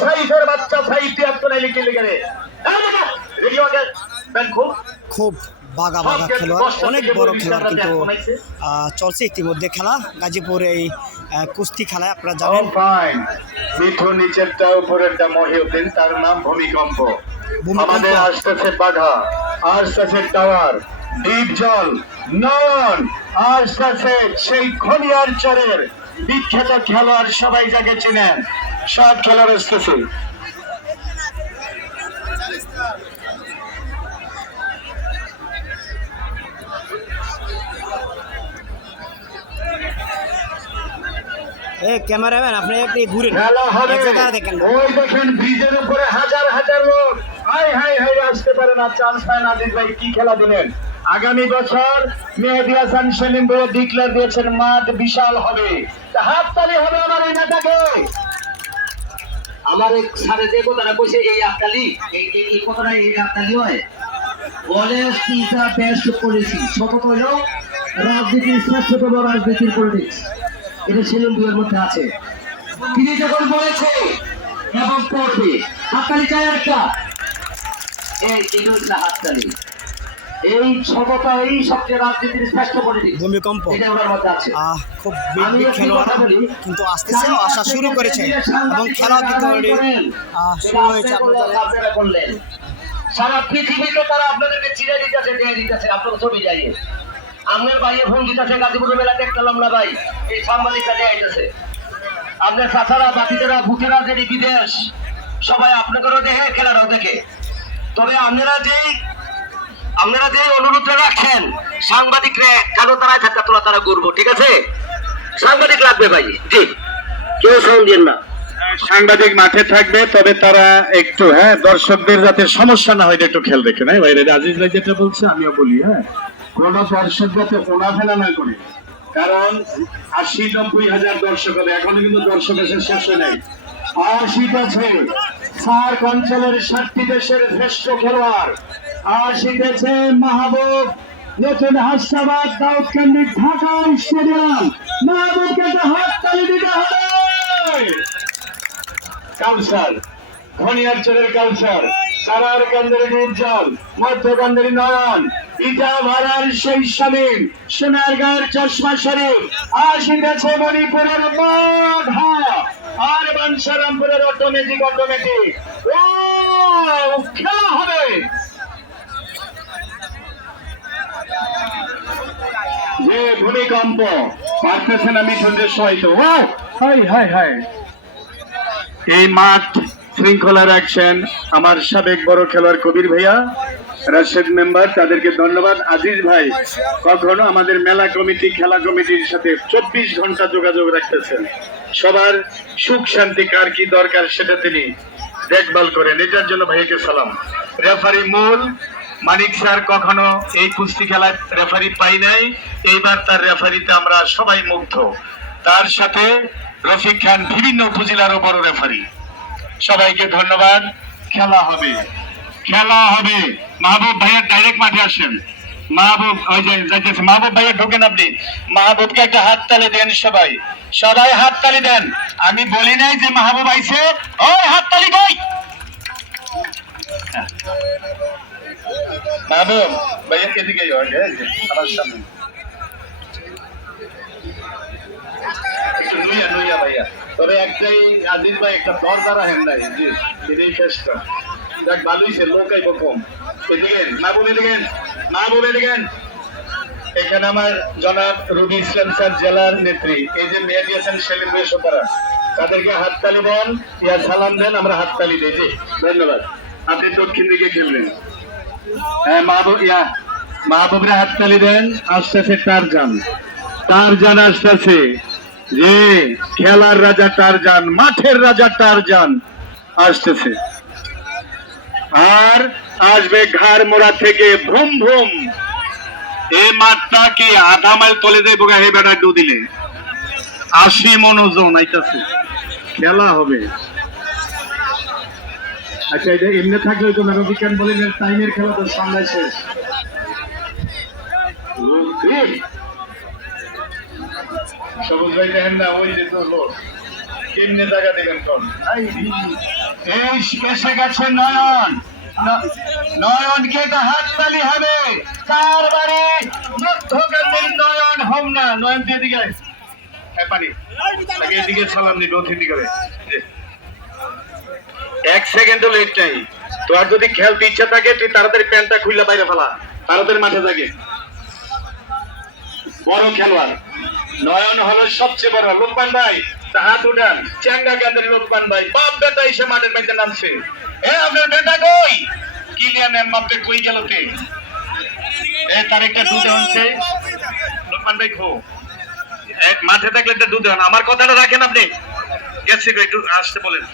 সাইজের বাচ্চা সাইজ তিয়াত্তর লিখে লিখে রে খুব। খুব বাগা বাগা খেলোয়াড় অনেক বড় খেলোয়াড় কিন্তু চলছে ইতিমধ্যে খেলা গাজীপুর এই কুস্তি খেলায় আপনারা জানেন। মিঠু নিচেরটা উপরেরটা মহিউদ্দিন তার নাম ভূমিকম্প। আমাদের আসতেছে বাঘা আসতেছে টাওয়ার ডিপ জল নয়ন আসতেছে সেই খনিয়ার চরের বিখ্যাত খেলোয়াড় সবাই যাকে চেনেন। সব খেলোয়াড় আসতেছে ক্যামেরাম্যান আপনি একটু খেলা দেখেন। ওই দেখেন ব্রিজের উপরে হাজার হাজার লোক। হাই হাই হাই আসতে পারে না। চান্স পায় না। ভাই কি খেলা দিলেন? আগামী বছর মেহেদি হাসান সেলিম বলে ডিক্লেয়ার দিয়েছেন মাঠ বিশাল হবে। হাত তালি হবে আমার এই নেতাকে। আমার এক সাড়ে যে কথাটা কইছে এই আপনালি এই কথাটা এই আপনালি হয়। বলে চিন্তা বেশ করেছি। শপথ হইল, রাজনীতির শ্রেষ্ঠতম রাজনীতির পলিটিক্স এটা সেলিম দুয়ের মধ্যে আছে। তিনি যখন বলেছে, এবং পড়বে, হাততালি চাই একটা। এই এটা হচ্ছে হাততালি। এই সমতা এই সবচেয়ে রাজনীতির শ্রেষ্ঠ পলিটিক্স ভূমিকম্প। আহ, খুব বিগ বিগ খেলোয়াড়। কিন্তু আসতেছে আসা শুরু করেছে এবং খেলাও কিন্তু শুরু হয়েছে আপনারা করলেন। সারা পৃথিবীতে তারা আপনাদেরকে চিনে দিতেছে দিয়ে দিতেছে আপনার ছবি যাই আপনার ভাইয়ে ফোন দিতেছে গাজীপুর মেলা না ভাই এই সাংবাদিকটা দিয়ে আইতেছে। আপনার চাচারা বাতিদেরা ভূতেরা যে বিদেশ সবাই আপনাদেরও দেখে খেলাটাও দেখে। তবে আপনারা যেই আপনারা যে অনুরোধটা রাখেন সাংবাদিক রে কেন তারাই থাকা তোরা তারা ঘুরবো ঠিক আছে? সাংবাদিক লাগবে ভাই, জি। কেউ সাউন্ড দিন না। সাংবাদিক মাঠে থাকবে, তবে তারা একটু হ্যাঁ দর্শকদের যাতে সমস্যা না হয় একটু খেল দেখে নেয় বাইরে। আজিজ ভাই যেটা বলছে, আমিও বলি হ্যাঁ। কোন দর্শক যাতে ওনাফেলা না করে, কারণ আশি নব্বই হাজার দর্শক হবে, এখনও কিন্তু দর্শক এসে শেষ হয় নাই। আর শীত আছে। সার্ক অঞ্চলের সাতটি দেশের শ্রেষ্ঠ খেলোয়াড়। আছে, মাহবুব। নতুন হাসাবাদ দাউদকান্দি, ঢাকা স্টেডিয়াম। মাহবুবকে একটা হাত তালি দিতে হবে। কাউসার ধনিয়ার চরের কাউসার সারার কান্দারি উজ্জ্বল মধ্যকান্দারি নয়ন। ইটা ভাড়ার সেই শামীম সোনার গায়ের চশমা শরীফ। আছে মণিপুরের বাঘা আর বাঞ্ছারামপুরের অটোমেটিক অটোমেটিক ও খেলা হবে। যে ভূমিকম্প পারতেছেন আমি সন্ধ্যের সময় তো হাই হাই হাই। এই মাঠ শৃঙ্খলা রাখছেন আমার সাবেক বড় খেলোয়াড় কবির ভাইয়া রাশেদ মেম্বার তাদেরকে ধন্যবাদ। আজিজ ভাই কখনো আমাদের মেলা কমিটি খেলা কমিটির সাথে চব্বিশ ঘণ্টা যোগাযোগ রাখতেছেন। সবার সুখ শান্তি কার কি দরকার সেটা তিনি দেখভাল করেন। এটার জন্য ভাইয়াকে সালাম। রেফারি মূল মানিক স্যার কখনো এই কুস্তি খেলায় রেফারি পাই নাই। এইবার তার রেফারিতে আমরা সবাই মুগ্ধ। তার সাথে রফিক খান বিভিন্ন উপজেলারও বড় রেফারি সবাইকে ধন্যবাদ। খেলা হবে। খেলা হবে। মাহবুব ভাইয়ের ডাইরেক্ট মাঠে আসেন। মাহবুব, ওই যে যাইতেছে। মাহবুব ভাইয়া ঢোকেন আপনি। মাহবুবকে একটা হাত তালি দেন সবাই। সবাই হাত তালি দেন। আমি বলি নাই যে মাহবুব আইছে। ওই হাত তালি কই? মাহবুব ভাইয়া এদিকে আমার সামনে এখানে আমার জনাব রবি ইসলাম স্যার জেলার নেত্রী এই যে মেয়ে দিয়েছেন সেলিম সোতারা তাদেরকে হাততালি দেন ইয়া সালাম দেন আমরা হাততালি দিই জি ধন্যবাদ আপনি দক্ষিণ দিকে খেলবেন মাহবুবরা দেন, আসতেছে আসতেছে। যে খেলার রাজা মাঠের রাজা আসতেছে। আর আসবে ঘাড় মোড়া থেকে ভ্রুম ভ্রুম এই মাঠটা কি আধা মাইল তলে দেয় বোগা হে বেটা ডু দিলে? আশি মনোজন আইতাছে। খেলা হবে। আচ্ছা এটা এমনি থাকলে তো মেরোবিজ্ঞান বলেন টাইমের খেলা তো সামনে শেষ সবুজ ভাই দেখেন না ওই যে তো লোক। কেমনে জায়গা দেবেন কোন? এই এসে গেছে নয়ন। নয়নকে একটা হাততালি হবে? চার বারে মধ্যকালীন নয়ন হোম না নয়ন দিয়ে দিকে। এই পানি। এদিকে সালাম দিবে অতিথি করে। এক সেকেন্ডও লেট নাই। তোর যদি খেলতে ইচ্ছা থাকে, তুই তাড়াতাড়ি প্যান্টটা খুললে বাইরে ফেলা। তাড়াতাড়ি মাঠে থাকে বড় খেলোয়াড়। নয়ন হলো সবচেয়ে বড়। লোকমান ভাই হাত উঠান। চ্যাঙ্গা গান্ধের লোকমান ভাই। বাপ বেটা এসে মাঠের মধ্যে নামছে। এ, আপনার বেটা কই? কিলিয়ান এমবাপ্পে কই গেল এ, তার একটা দুধ হচ্ছে লোকমান ভাই, খো। এক মাঠে থাকলে একটা দুধ আমার কথাটা রাখেন আপনি। গেছে একটু আসতে বলেন।